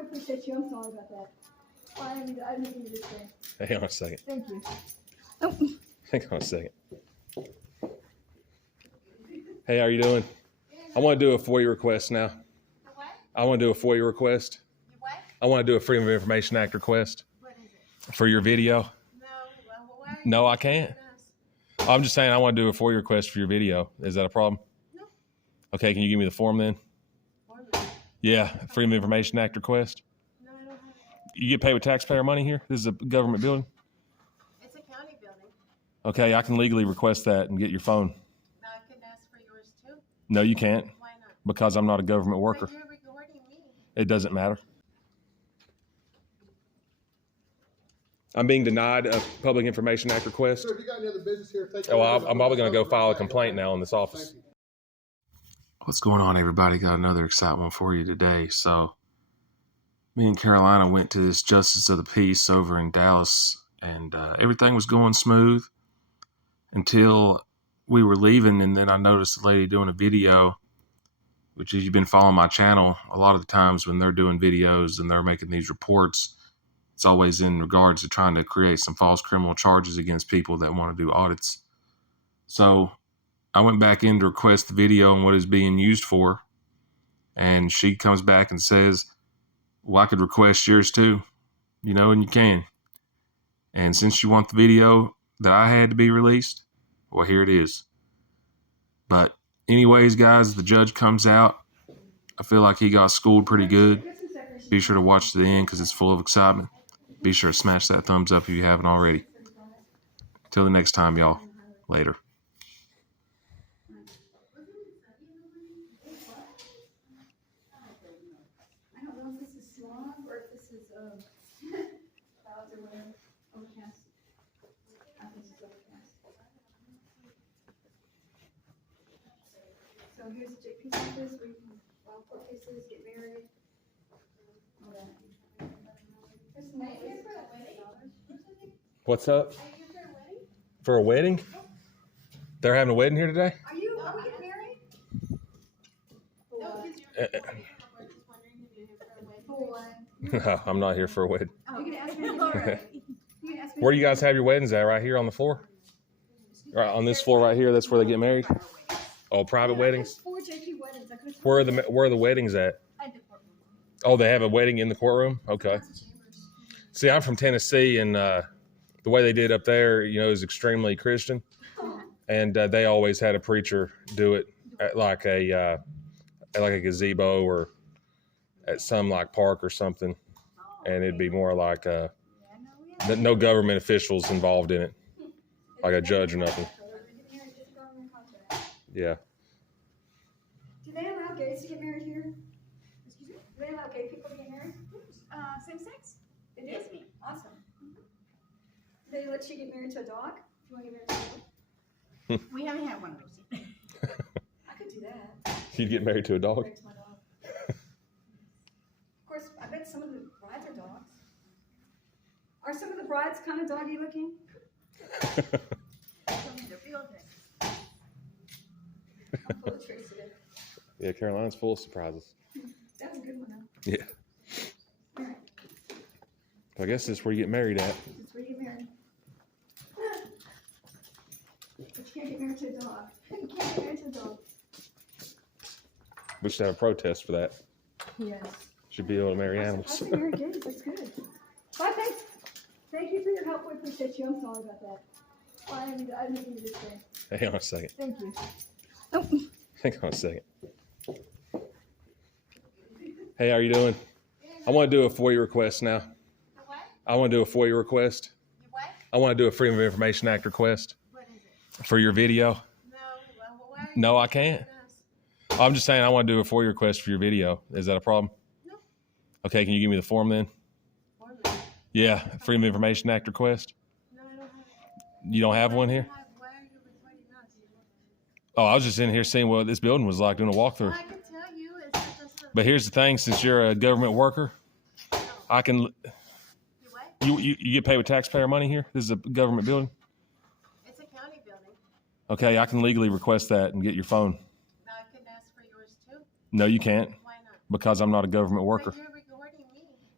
I appreciate you. I'm sorry about that. I didn't mean to say. Hang on a second. Thank you. Oh. Hang on a second. Hey, how are you doing? I want to do a FOIA request now. What? I want to do a FOIA request. You what? I want to do a Freedom of Information Act request. What is it? For your video. No, well, why are you No, I can't. us? I'm just saying I want to do a FOIA request for your video. Is that a problem? No. Okay, can you give me the form then? Form? Yeah, Freedom of Information Act request. No, I don't have it. You get paid with taxpayer money here? This is a government building? It's a county building. Okay, I can legally request that and get your phone. Now I can ask for yours too. No, you can't, Why not? because I'm not a government worker. But you're recording me. It doesn't matter. I'm being denied a Public Information Act request. Sir, if you got any other business here, take I'm probably going to go file a complaint now in this office. What's going on, everybody? Got another exciting one for you today. So, me and Carolina went to this Justice of the Peace over in Dallas, and everything was going smooth until we were leaving, and then I noticed a lady doing a video, which if you've been following my channel, a lot of the times when they're doing videos and they're making these reports, it's always in regards to trying to create some false criminal charges against people that want to do audits. So I went back in to request the video and what it's being used for. And she comes back and says, well, I could request yours too, and you can. And since you want the video that I had to be released, well, here it is. But anyways, guys, the judge comes out. I feel like he got schooled pretty good. Be sure to watch to the end because it's full of excitement. Be sure to smash that thumbs up if you haven't already. Till the next time, y'all. Later. I don't know if this is strong or if this is clouds or whatever. Overcast. I think it's overcast. So here's the JP's office where you can file court cases, get married. All that. There's some What's up? For a wedding? They're having a wedding here today? Are we getting married? No, because you're recording. We're just wondering if you're here for a wedding. For what? No, I'm not here for a wedding. You can ask me. You can ask me. Where do you guys have your weddings at? Right here on the floor? Right on this floor right here? That's where they get married? Oh, private weddings? 4 JP weddings. I could have Where are the weddings at? Oh, they have a wedding in the courtroom? Okay. See, I'm from Tennessee, and the way they did up there, is extremely Christian. And they always had a preacher do it at like a gazebo or at some like park or something. And it'd be more like no government officials involved in it, like a judge or nothing. Yeah. Do they allow gays to get married here? Excuse me? Do they allow gay people to get married? Same sex? It is? Awesome. Do they let you get married to a dog? If you want to get married to a dog? We haven't had one of those yet. I could do that. You'd get married to a dog? Married to my dog. Of course, I bet some of the brides are dogs. Are some of the brides kind of doggy looking? They're field dresses. I'm full of tricks today. Yeah, Carolina's full of surprises. That was a good one, though. Yeah. All right. I guess that's where you get married at. That's where you get married. But you can't get married to a dog. You can't get married to a dog. We should have a protest for that. Yes. Should be able to marry I animals. think married gays. That's good. Bye, thank you for your help. We appreciate you. I'm sorry about that. I didn't mean to say. Hang on a second. Thank you. Oh. Hang on a second. Hey, how are you doing? I want to do a FOIA request now. What? I want to do a FOIA request. You what? I want to do a Freedom of Information Act request What is it? for your video. No, well, why are you No, I can't. us? I'm just saying I want to do a FOIA request for your video. Is that a problem? No. Okay, can you give me the form then? Form? Yeah, Freedom of Information Act request. No, I don't have it. You don't have one here? Why are you recording us? Oh, I was just in here seeing what this building was like, doing a walkthrough. I can tell you, it's just a... But here's the thing, since you're a government worker, I can... You what? You get paid with taxpayer money here? This is a government building? It's a county building. Okay, I can legally request that and get your phone. Now I can ask for yours too. No, you can't, Why not? because I'm not a government worker. But you're recording me.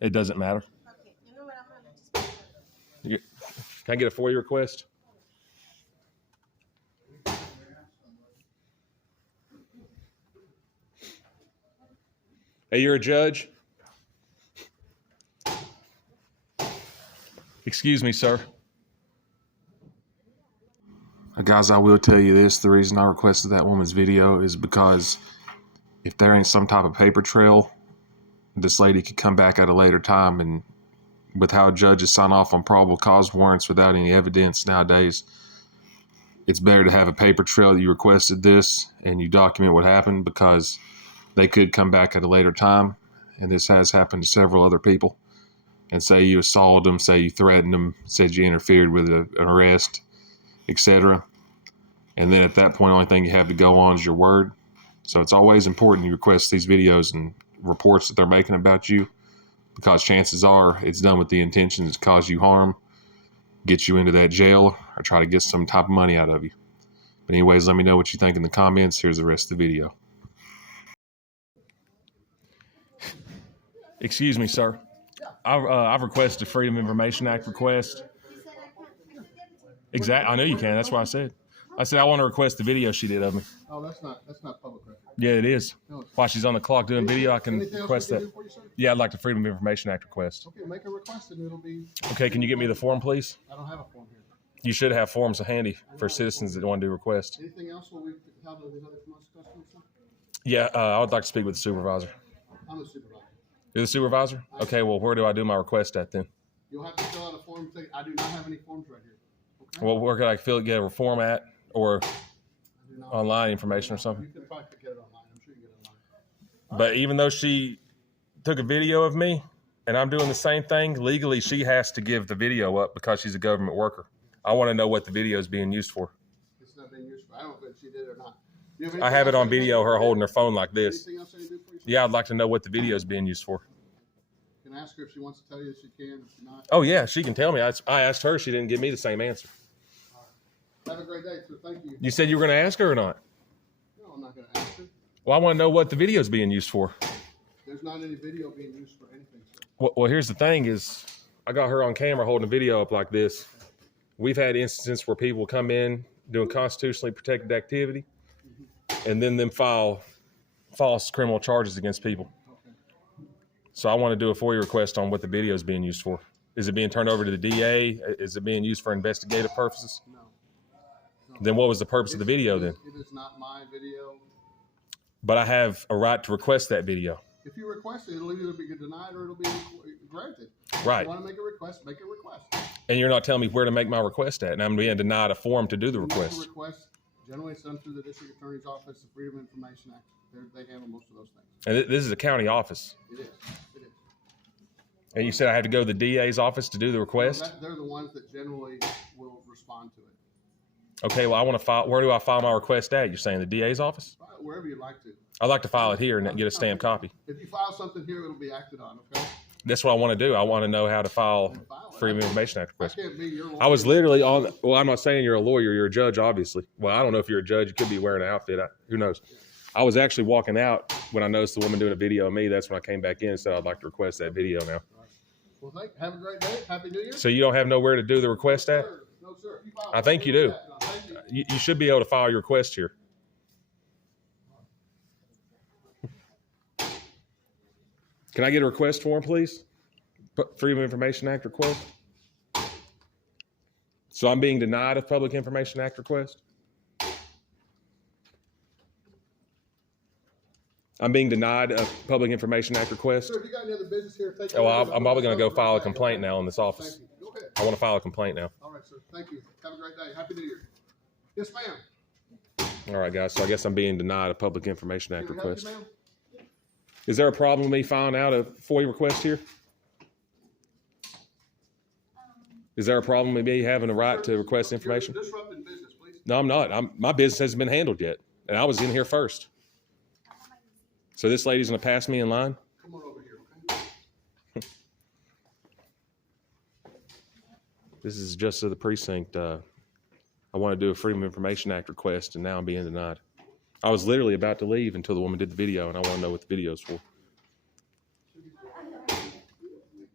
It doesn't matter. Okay, you know what? I'm gonna just. Can I get a FOIA request? Hey, you're a judge? Excuse me, sir. Guys, I will tell you this. The reason I requested that woman's video is because if there ain't some type of paper trail, this lady could come back at a later time, and with how judges sign off on probable cause warrants without any evidence nowadays, it's better to have a paper trail that you requested this and you document what happened, because they could come back at a later time, and this has happened to several other people, and say you assaulted them, say you threatened them, said you interfered with an arrest, etc. And then at that point, the only thing you have to go on is your word. So it's always important you request these videos and reports that they're making about you, because chances are it's done with the intention to cause you harm, get you into that jail, or try to get some type of money out of you. But anyways, let me know what you think in the comments. Here's the rest of the video. Excuse me, sir. I've requested a Freedom of Information Act request. You said I can't. I can get it to you. Exactly. I know you can. That's why I said. I want to request the video she did of me. Oh, that's not public record. Yeah, it is. No. While she's on the clock doing video, I can Anything else request we that. can do for you, sir? Yeah, I'd like the Freedom of Information Act request. Okay, make a request and it'll be. Okay, can you get me the form, please? I don't have a form here. You should have forms handy for citizens that want to do requests. Anything else while we handle these other customers, sir? Yeah, I would like to speak with the supervisor. I'm the supervisor. You're the supervisor? Okay, well, where do I do my request at then? You'll have to fill out a form. I do not have any forms right here. Okay? Well, where could I get a form at, or I do not. online information or something? You can probably get it online. I'm sure you can get it online. But even though she took a video of me and I'm doing the same thing, legally she has to give the video up because she's a government worker. I want to know what the video is being used for. It's not being used for. I don't know if she did it or not. I have it on video, her holding her phone like this. Anything else I can do for you, sir? Yeah, I'd like to know what the video is being used for. You can ask her if she wants to tell you. She can. If not. Oh, yeah, she can tell me. I asked her. She didn't give me the same answer. Have a great day, sir. Thank you. You said you were going to ask her or not? No, I'm not going to ask her. Well, I want to know what the video is being used for. There's not any video being used for anything, sir. Well, here's the thing is I got her on camera holding a video up like this. We've had instances where people come in doing constitutionally protected activity and then file false criminal charges against people. Okay. So I want to do a FOIA request on what the video is being used for. Is it being turned over to the DA? Is it being used for investigative purposes? No. Then what was the purpose of the video then? It is not my video. But I have a right to request that video. If you request it, it'll either be denied or it'll be granted. Right. If you want to make a request, make a request. And you're not telling me where to make my request at, and I'm being denied a form to do the You make a request. request. Generally, it's done through the District Attorney's Office, the Freedom of Information Act. They handle most of those things. And this is a county office. It is. It is. And you said I had to go to the DA's office to do the request? They're the ones that generally will respond to it. Okay, well, I want to file. Where do I file my request at? You're saying the DA's office? Wherever you'd like to. I'd like to file it here and get a stamped copy. If you file something here, it'll be acted on, okay? That's what I want to do. I want to know how to file Then file it. Freedom of Information Act I request. can't be your lawyer. I was literally on. Well, I'm not saying you're a lawyer. You're a judge, obviously. Well, I don't know if you're a judge. You could be wearing an outfit. Who knows? I was actually walking out when I noticed the woman doing a video of me. That's when I came back in and said I'd like to request that video now. Well, have a great day. Happy New Year. So you don't have nowhere to do the request at? No, sir. You file I think you do. Thank you. You should be able to file your request here. Can I get a request form, please? Freedom of Information Act request. So I'm being denied a Public Information Act request? I'm being denied a Public Information Act request? Sir, if you got any other business here, take Oh, well, I'm probably going to go file a complaint now in this Thank office. you. Go ahead. I want to file a complaint now. All right, sir. Thank you. Have a great day. Happy New Year. Yes, ma'am. All right, guys. So I guess I'm being denied a Public Information Act Can we help request. you, ma'am? Is there a problem with me filing out a FOIA request here? Is there a problem with me having a right to request information? You're disrupting business, please. No, I'm not. My business hasn't been handled yet, and I was in here first. So this lady's going to pass me in line? Come on over here, okay? This is just of the precinct. I want to do a Freedom of Information Act request, and now I'm being denied. I was literally about to leave until the woman did the video, and I want to know what the video is for.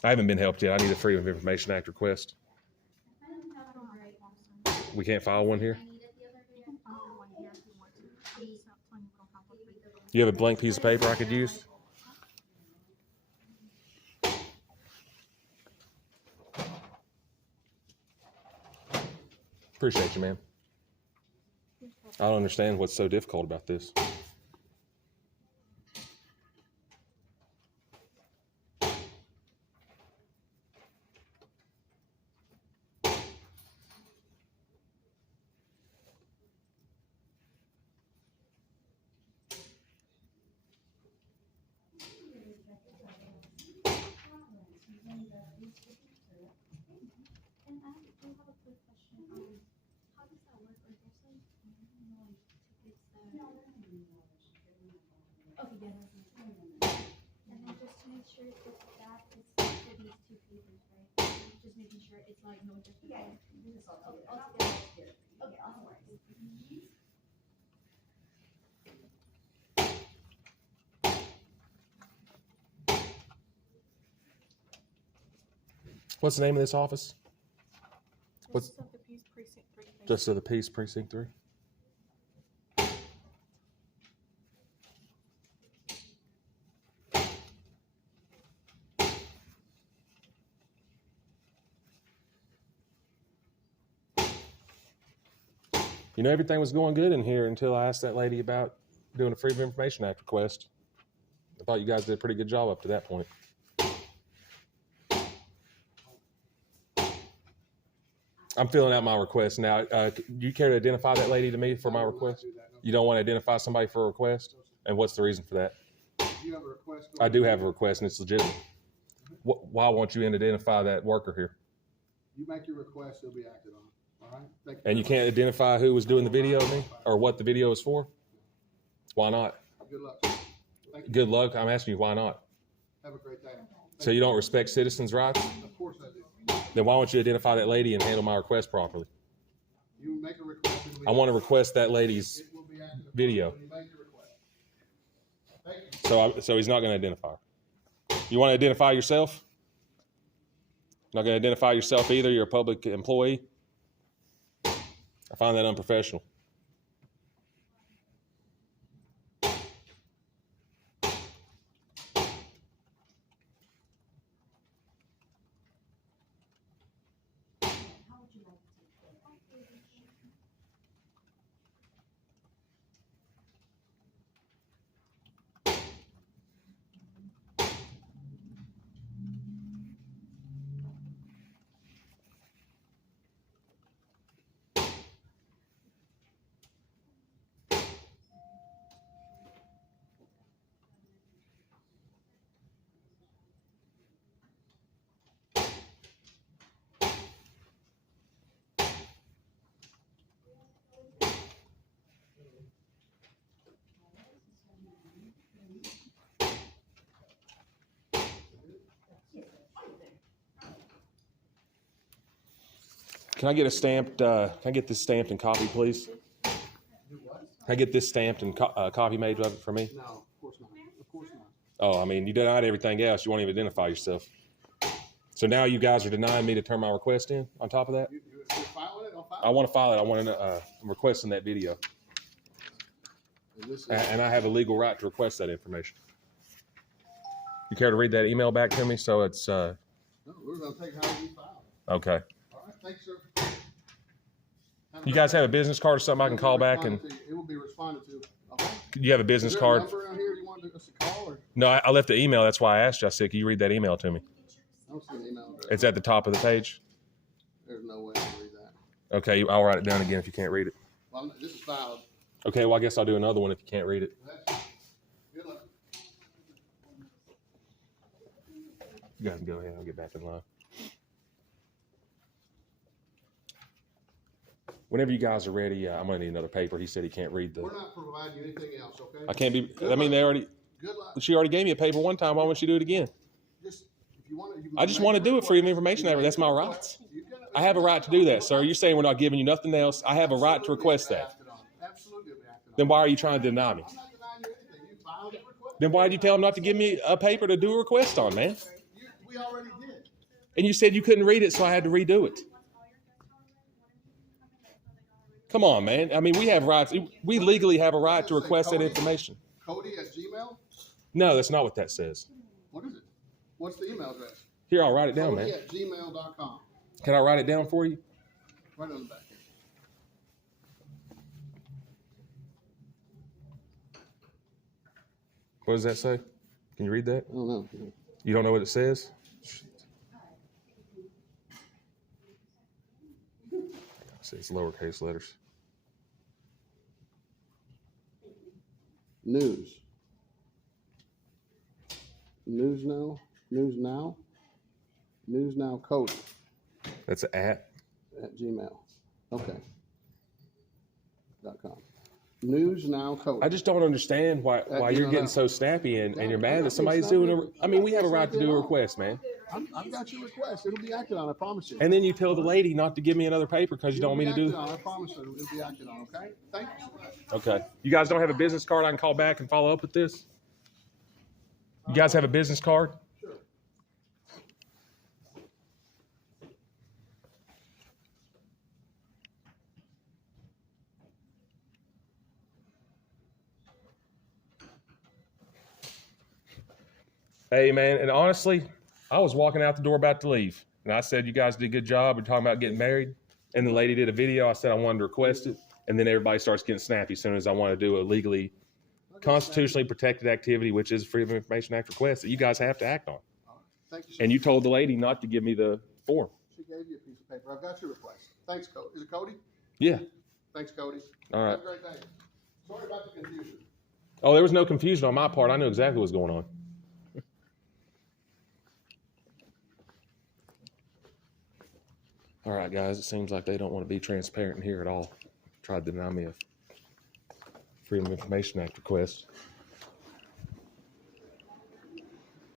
I haven't been helped yet. I need a Freedom of Information Act request. We can't file one here? You have a blank piece of paper I could use? Appreciate you, man. I don't understand what's so difficult about this. What's the name of this office? What's Justice of the Peace Precinct 3. Justice of the Peace, Precinct 3? You know, everything was going good in here until I asked that lady about doing a Freedom of Information Act request. I thought you guys did a pretty good job up to that point. I'm filling out my request now. Do you care to identify that lady to me for my request? You don't want to identify somebody for a request? And what's the reason for that? You have a request? I do have a request, and it's legitimate. Why won't you identify that worker here? You make your request, it'll be acted on. All right? Thank you. And you can't identify who was doing the video of me or what the video is for? Why not? Good luck. Thank you. Good luck. I'm asking you, why not? Have a great day. So you don't respect citizens' rights? Of course I do. Then why won't you identify that lady and handle my request properly? You make a request. It'll be I want to request that lady's It will be acted upon video. when you make your request. Thank you. So he's not going to identify her. You want to identify yourself? Not going to identify yourself either. You're a public employee. I find that unprofessional. Can I get a stamped? Can I get this stamped and copied, please? Can I get this stamped and copy made of it for me? No, of course not. Of course not. Oh, I mean, you denied everything else. You won't even identify yourself. So now you guys are denying me to turn my request in on top of that? You're filing it? I'll file it. I want to file it. I want to, I'm requesting that video. And this is- And I have a legal right to request that information. You care to read that email back to me? So it's, No, we're going to take how you file. okay. All right, thanks, sir. You guys have a business card or something I can call back and It will be responded to. Okay. you have a business Is there a card? number out here you want us to call, or? No, I left the email. That's why I asked you. I said, can you read that email to me? I don't see an email address. It's at the top of the page. There's no way I can read that. Okay, I'll write it down again if you can't read it. Well, this is filed. Okay, well, I guess I'll do another one if you can't read it. Good luck. You guys can go ahead. I'll get back in line. Whenever you guys are ready, I'm going to need another paper. He said he can't read the... We're not providing you anything else, okay? I can't be... I mean, they already... Good luck. She already gave me a paper one time. Why won't she do it again? Just, if you want to... I just want to do it. Freedom of Information Act. That's my rights. I have a right to do that, sir. You're saying we're not giving you nothing else. I have a right to request that. Absolutely. Then why are you trying to deny me? I'm not denying you anything. You filed your request. Then why did you tell him not to give me a paper to do a request on, man? We already did. And you said you couldn't read it, so I had to redo it. Come on, man. I mean, we have rights. We legally have a right to request that information. Cody at Gmail? No, that's not what that says. What is it? What's the email address? Here, I'll write it down, Cody man. at gmail.com. Can I write it down for you? Right on the back here. What does that say? Can you read that? I don't know. You don't know what it says? See, it's lowercase letters. News. News now? News now? News now Cody That's an at. at Gmail. Okay. .com. News now Cody. I just don't understand why you're getting so snappy and you're mad that somebody's doing I mean, we have a right to do a request, man. I've got your request. It'll be acted on, I promise you. And then you tell the lady not to give me another paper because you don't want me to do it. I promise you, it'll be acted on, okay? Thank you so much. Okay. You guys don't have a business card I can call back and follow up with this? You guys have a business card? Sure. Hey, man, and honestly, I was walking out the door about to leave, and I said, you guys did a good job. We're talking about getting married. And the lady did a video. I said I wanted to request it. And then everybody starts getting snappy as soon as I want to do a legally, constitutionally protected activity, which is Freedom of Information Act request that you guys have to act on. Thank you so And you told the lady not to give me the form. She gave you a piece of paper. I've got your request. Thanks, Cody. Is it Cody? Yeah. Thanks, Cody. All right. Have a great day. Sorry about the confusion. Oh, there was no confusion on my part. I knew exactly what was going on. All right, guys, it seems like they don't want to be transparent here at all. Tried to deny me a Freedom of Information Act request.